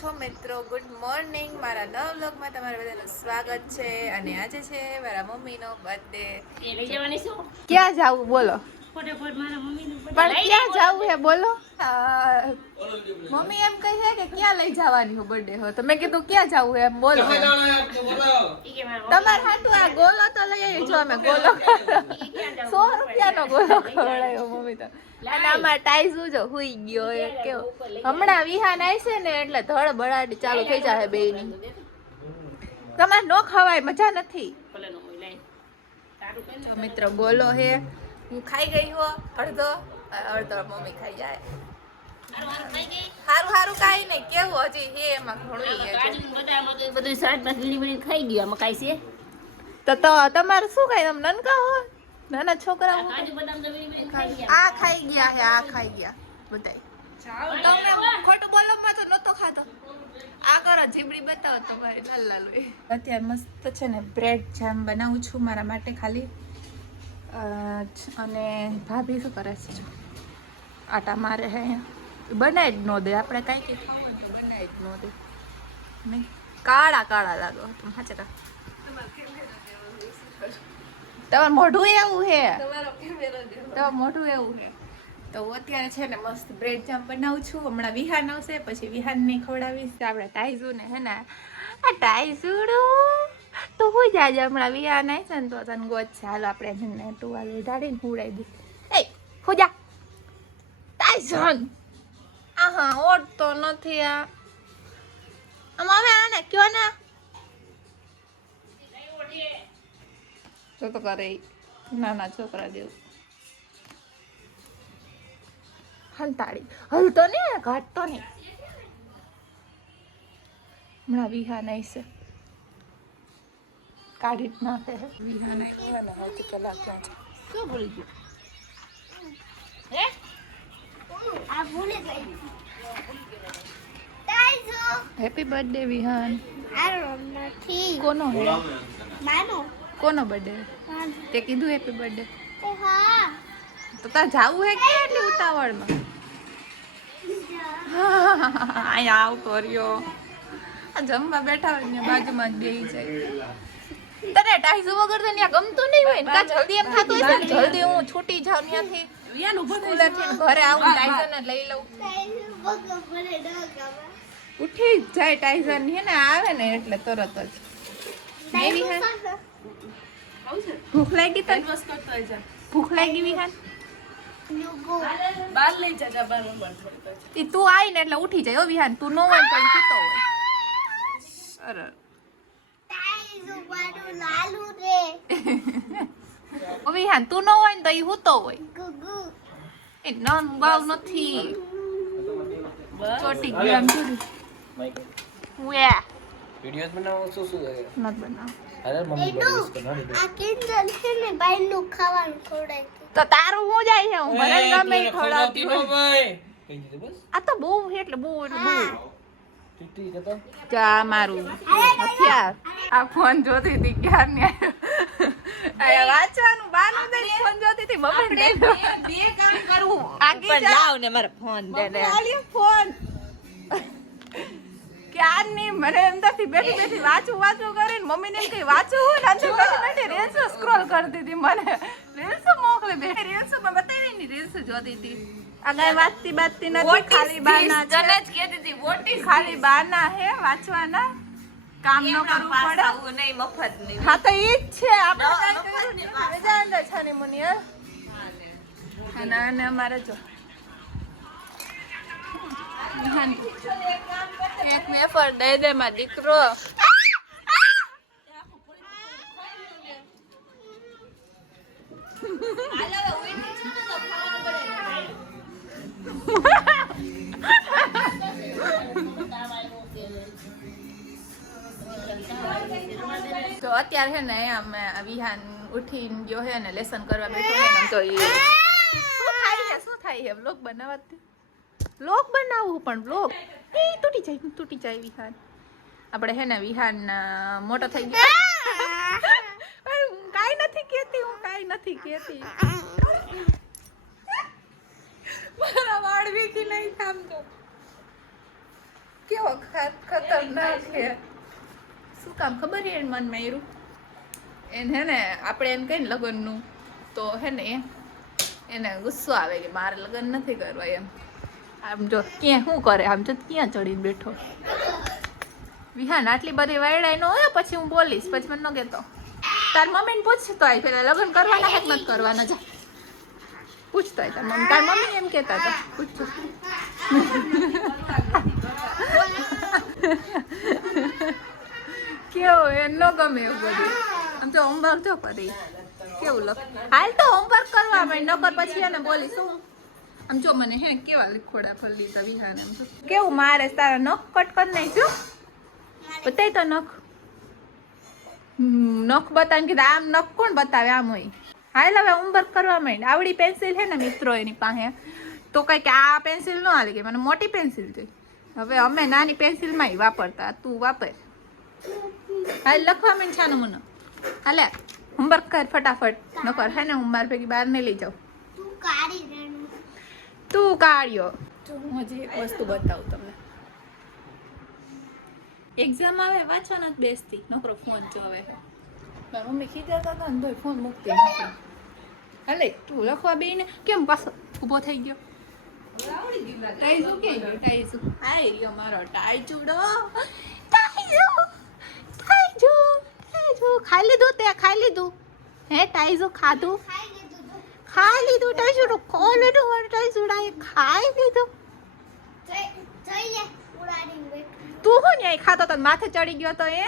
છો મિત્રો? Good morning. મારા નવા વ્લોગમાં તમારા બધાનું સ્વાગત છે. અને આજે છે મારા મમ્મીનો બર્થડે. ક્યાં જાવું બોલો? પણ ક્યાં જાવું હે બોલો? મમ્મી એમ કહે છે કે ક્યાં લઈ જવાની હો બર્થડે હો, તો મેં કીધું ક્યાં જાવું એમ બોલો. તમારે હાટું આ ગોલો તો લઈ આવી જો. અમે ગોલો 100 રૂપિયાનો ગોલો ખવડાવ્યો મમ્મી તો. અને આમાં ટાઈઝુ જો હુઈ ગયો એ કેવો. હમણાં વિહાન આવશે ને એટલે ધડ બળાડી ચાલુ થઈ જાય બેયની. તમારે નો ખવાય, મજા નથી. મિત્ર બોલો હે, હું ખાઈ ગઈ હો અડધો મમ્મી ખાઈ જાય. હારું હારું કાઈ નહીં, કેવું હજી હે એમાં ઘણું બધું શાકભાજી ખાઈ ગયું. આમાં કાઈ છે તો તમારે શું ખાય? તમે નનકા હો, નાના છોકરા હો. આ ખાઈ ગયા હે, આ ખાઈ ગયા બધાય. તમે ખોટું બોલવામાં તો નતો ખાતો. આ કરો જીબડી બતાવો તમારી લાલ લાલ. અત્યારે મસ્ત છે ને બ્રેડ જામ બનાવું છું મારા માટે ખાલી. અને ભાભી શું કરે છે? આટા મારે હે, બનાવી જ ન દે. આપણે કાંઈ કંઈ ખાવું તો બનાવી જ ન દે. નહીં કાળા કાળા લાગો તમે સાચે કા. તમારું મોઢું એવું હે, તમારું મોઢું એવું હે. તો અત્યારે છે ને મસ્ત બ્રેડ જામ બનાવું છું. હમણાં વિહાન આવશે પછી વિહાન ને ખવડાવીશ. આપણે ટાઈઝુ ને હે ને, આ ટાઈઝુડું તો હું જાજે હમણાં વિહાન આવશે ને તો તને ગોત છે. હાલો આપણે જઈને ટુવાલ ઉડાડીને ઉડાવી દઈ. એ હું જા ટાઈઝન. આહા ઓળતો નથી આ. આમ હવે આને કયો ને તો કરે નાના છોકરા જેવું. હંતાડી હલતો ને, ઘાટતો નહીં. હમણાં વિહાન આવશે, કાઢી જ નાખે. વિહાન આવતી કલાક ક્યાં છે? શું ભૂલી ગયું? Happy birthday Vihaan. કોનો હે? કોનો બર્થડે? તે કીધું હેપી બર્થડે. તો તાર જાવું હે કે એટલી ઉતાવળમાં? અહીંયા આવતો રહ્યો. આ જમવા બેઠા હોય ને બાજુમાં જ બેહી જાય. તને ટાઈઝુ વગર તો ત્યાં ગમતું નહીં હોય ને? કા જલ્દી એમ થતું હશે ને જલ્દી હું છૂટી જાઉં ત્યાંથી, સ્કૂલેથી ઘરે આવું ટાઈઝન લઈ લઉં. ઉઠી જ જાય ટાઈઝન હે ને, આવે ને એટલે તરત જ. ભૂખ લાગી તને? ભૂખ લાગી વિહાન? બાર લઈ જા બાર. તું આવી ને એટલે ઉઠી જાય. વિહાન તું ન હોય તો સૂતો હોય. અરે વિહાન તું ન હોય ને તો એ સૂતો હોય. એ નન બાવ નથી ચોટી ગયું. આમ જોડી વિડિયોસ બનાવો શું શું છે? નત બનાવ. અરે મમ્મી બસ બનાવી આ કિંજલ છે ને બાયનું ખાવાનું ખવડાય તો તારું હું જાય છે? હું ભલે ગમે ઈ ખવડાવતી હોય. ભાઈ કઈ દીધું બસ. આ તો બહુ એટલે બહુ ટીટી જતો ચા મારું હથિયાર. આ ફોન જોતી હતી ક્યારની. આ વાંચવાનું બાનું દઈ ફોન જોતી હતી. મમ્મી બે કામ કરવું. આગી જાવ ને મારો ફોન દે દે. ફોન ક્યારની મને અંદરથી બેઠી બેઠી વાંચું કરીને મમ્મીને એમ કઈ વાંચું ને અંદર બેઠી બેઠી રીલ્સ સ્ક્રોલ કરતી હતી. મને રીલ્સ મોકલે બેઠી રીલ્સમાં બતાવી ની રીલ્સ જોતી હતી. આ ગાય વાંચતી નથી, ખાલી બાના છે. તને જ કહેતી હતી વોટ ઇઝ ખાલી બાના હે વાંચવાના, કામ ન કરવું પડે. આવું નહીં મફત નહીં. હા તો ઈ જ છે આપણે મજા અંદર છાની મુની. અને અને અમારે જો એક વેફર દઈ દે માં દીકરો. તો અત્યારે છે ને અમે વિહાન ઉઠીને ગયો હે ને લેસન કરવા બેઠો હે ને. તો શું થાય છે વ્લોગ બનાવવાથી? વ્લોગ બનાવવું પણ વ્લોગ એ તૂટી જાય વિહાન. આપણે હે ને વિહાન મોટો થઈ ગયો. કાઈ નથી કહેતી હું, કાઈ નથી કહેતી. મારા વાળ વીખી નહીં કામ તો. કેવો ખતરનાક છે. શું કામ ખબર છે મનમાં એરું એને હે ને આપણે એને કહીને લગ્નનું તો હે ને એને ગુસ્સો આવે કે મારે લગ્ન નથી કરવા એમ. આમ જો ક્યાં શું કરે આમ જો ક્યાં ચડીને બેઠો. વિહાન આટલી બધી વાયડાઈ ન હોય પછી હું બોલીશ પછી મને ન કહેતો. તાર મમ્મીને પૂછતો હોય પેલા લગ્ન કરવાના કે નથી કરવાના જા પૂછતો હોય તાર મમ્મી એમ કહેતા હતા પૂછજો. કેવું એ ન ગમે એવું બધું આમ તો હોમવર્ક જો કરી કેવું લખ હાલ તો હોમવર્ક કરવા માંડ નકર પછી એને બોલીશ હું. આમ જો મને હે કેવા લીખોડા ફરી લીધા વિહાન એમ તો કેવું મારે તારા નખ કટ કરી નાખ્યું બતાય તો નખ બતાવીને કીધું આમ નખ કોણ બતાવે આમ હોય. હાલ હવે હોમવર્ક કરવા માંડ. આવડી પેન્સિલ છે ને મિત્રો એની પાસે તો કઈ કે આ પેન્સિલ ન હાલે કે મને મોટી પેન્સિલ જોઈ. હવે અમે નાની પેન્સિલમાં વાપરતા તું વાપર. હાલ લખવા માંડ છાનું મને હાલે હોમવર્ક કર ફટાફટ નકર હે ને હું માર ભેગી બહાર નહીં લઈ જાઉં. તું કાઢ્યો તો હું હજી એક વસ્તુ બતાવું તમને. એક્ઝામ આવે વાંચવા નથી બેસતી નકરો ફોન જોવે છે. મારી મમ્મી ખીજાતા હતા ને તોય ફોન મૂકતી નથી. હાલે તું લખવા બેને કેમ પાછો ઊભો થઈ ગયો. ટાઈઝુ કે ટાઈઝુ હાય ગયો મારો ટાઈચુડો. ખાઈ લીધું તે ખાઈ લીધું હે ટાઈઝુ ખાધું ખાઈ લીધું ટાઈઝુ કોલેડું ટાઈઝુડા એ ખાઈ લીધું. તું હું ને ખાતો તો માથે ચડી ગયો તો એ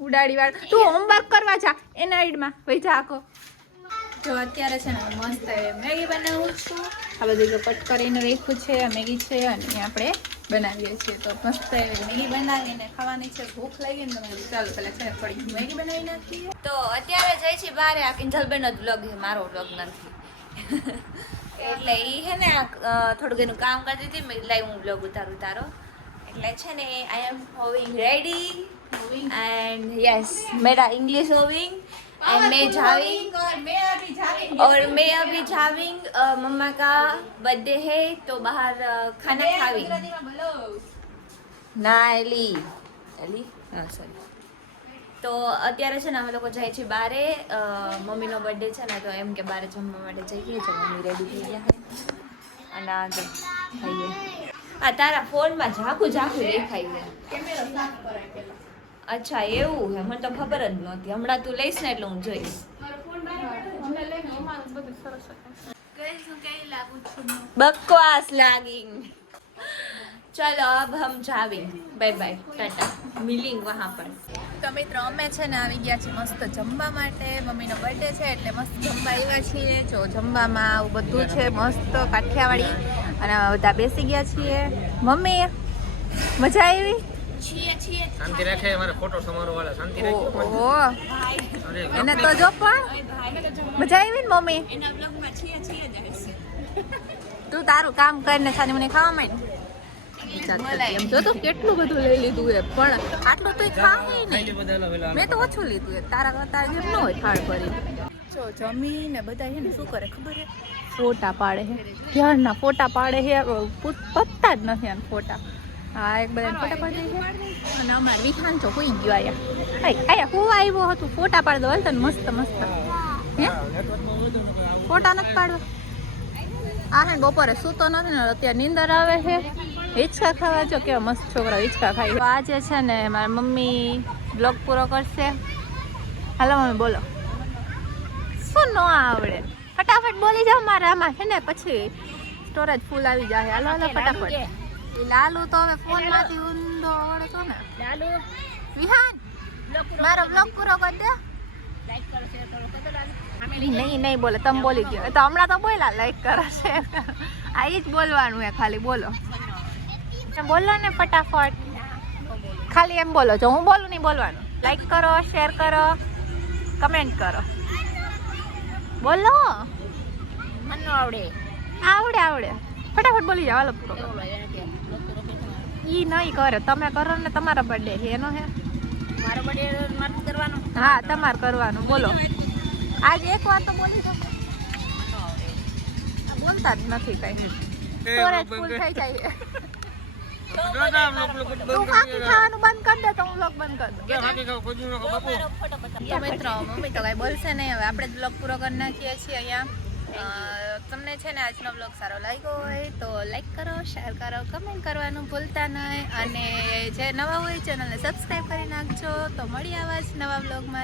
ઉડાડી વાળ. તું હોમવર્ક કરવા જા એના આઈડમાં ભાઈ જા આખો. જો અત્યારે છે ને મસ્ત મેગી બનાવું છું. આ બધું જો કટ કરીને રાખ્યું છે મેગી છે અને આપણે બનાવીએ છીએ તો મસ્ત મેગી બનાવીને ખાવાની છે. ભૂખ લાગી ને તમે ચાલો પેલા છે થોડી મેગી બનાવી નાખીએ. તો અત્યારે જઈ છે બારે આ કિંજલબેનનો જ વ્લોગ છે મારો વ્લોગ નથી. એટલે એ હે ને થોડુંક એનું કામ કરતી હતી મેં લાઈ હું વ્લોગ ઉતારું તારો. એટલે છે ને આઈ એમ હોવિંગ રેડી एंड यस मेरा इंग्लिश होविंग एंड मैं जाविंग और मैं अभी जाविंग मम्मा का बर्थडे है तो बाहर खाना खाविंग ना एली एली हाँ सॉरी. તો અત્યારે છે ને અમે લોકો જાય છે બારે મમ્મીનો બર્થડે છે ને તો એમ કે બારે જમવા માટે જઈએ તો મમ્મી રેડી થઈ ગયા છે અને આગળ ખાઈએ. આ તારા ફોનમાં ઝાખું દેખાય છે. અચ્છા એવું હે મને તો ખબર જ નહોતી. હમણાં તું લઈશ ને એટલે હું જોઈશ. બકવાસ લાગિંગ. चलो अब हम जावेंगे बाय बाय टाटा मिलेंगे वहाँ पर. તો મિત્રો અમે છે ને આવી ગયા છીએ મસ્ત જમવા માટે. મમ્મીનો બર્થડે છે એટલે મસ્ત જમવા આવ્યા છીએ. જો જમવામાં આવું બધું છે મસ્ત કાઠિયાવાડી અને બધા બેસી ગયા છીએ. મમ્મી મજા આવી શાંતિ રાખે અમારે ફોટો સમારો વાળા શાંતિ રાખે. ઓહો એને તો જો પણ મજા આવી ને મમ્મી. એના બ્લોગમાં છીએ જાય છે. તું તારું કામ કરીને સાની મને ખાવા માંડ. એમ જો તો કેટલું બધું લઈ લીધું એ પણ આટલું તો ખાય નહીં. મેં તો ઓછું લીધું એ તારા કરતા જેમ ન હોય થાળ ભરી. જો જમીને બધા છે ને શું કરે ખબર છે ફોટા પાડે છે. ક્યારના ફોટા પાડે છે પત્તા જ નથી આને ફોટા. હા એક બધા ફોટા પાડી દે છે અને અમારે વિહાન છો હોઈ ગયો આયા હું આવ્યો હતું ફોટા પાડી દો હાલ મસ્ત મસ્ત હે ફોટા નથી પાડવા. આ હે બપોરે સૂતો નથી ને અત્યારે નીંદર આવે છે. હિંચકા ખાવા જો કેવા મસ્ત છોકરા હિંચકા ખાય. આજે છે ને મારી મમ્મી બ્લોગ પૂરો કરશે. હાલો મમ્મી બોલો શું ન આવડે ફટાફટ બોલી જાઓ. મારે આમાં છે ને પછી સ્ટોરેજ ફૂલ આવી જાય. હાલો હાલો ફટાફટ. લાલુ તો હવે ફોન માંથી ઊંધો આવડે તો ને. લાલુ વિહાન મારો બ્લોગ પૂરો કરી દે. લાઈક કરો શેર કરો કદો લાલુ નહીં બોલે તમે બોલી ગયો. એ તો હમણાં તો બોલ્યા લાઈક કરો શેર કરો. આ જ બોલવાનું હે ખાલી બોલો બોલો ને ફટાફટ. ખાલી એમ બોલો જો હું બોલું નહીં બોલવાનું. લાઈક કરો શેર કરો કમેન્ટ કરો બોલો. મને આવડે આવડે ફટાફટ બોલી જાઓ. હાલો પૂરો ઈ નહીં કરે તમે કરો ને. તમારો બર્થડે છે એનો હે મારો બર્થડે મારું કરવાનું. હા તમારે કરવાનું બોલો. આજે એક વાર તો બોલી દો. બોલતા જ નથી કઈ. સ્ટોરેજ ફૂલ થઈ જાય. તું ફાકી ખાવાનું બંધ કરી દે તો હું વ્લોગ બંધ કરી દઉં. જે ફાકી ખાવ કોઈ નો બાપુ તો મિત્રો મમ્મી તો કઈ બોલશે નહીં. હવે આપણે જ બ્લોગ પૂરો કરી નાખીએ છીએ અહીંયા. તમને છે ને આજનો બ્લોગ સારો લાગ્યો હોય તો લાઈક કરો, શેર કરો, કમેન્ટ કરવાનું ભૂલતા નહીં. અને જે નવા હોય ચેનલને સબસ્ક્રાઈબ કરી નાખજો. તો મળીએ આવા જ નવા બ્લોગમાં.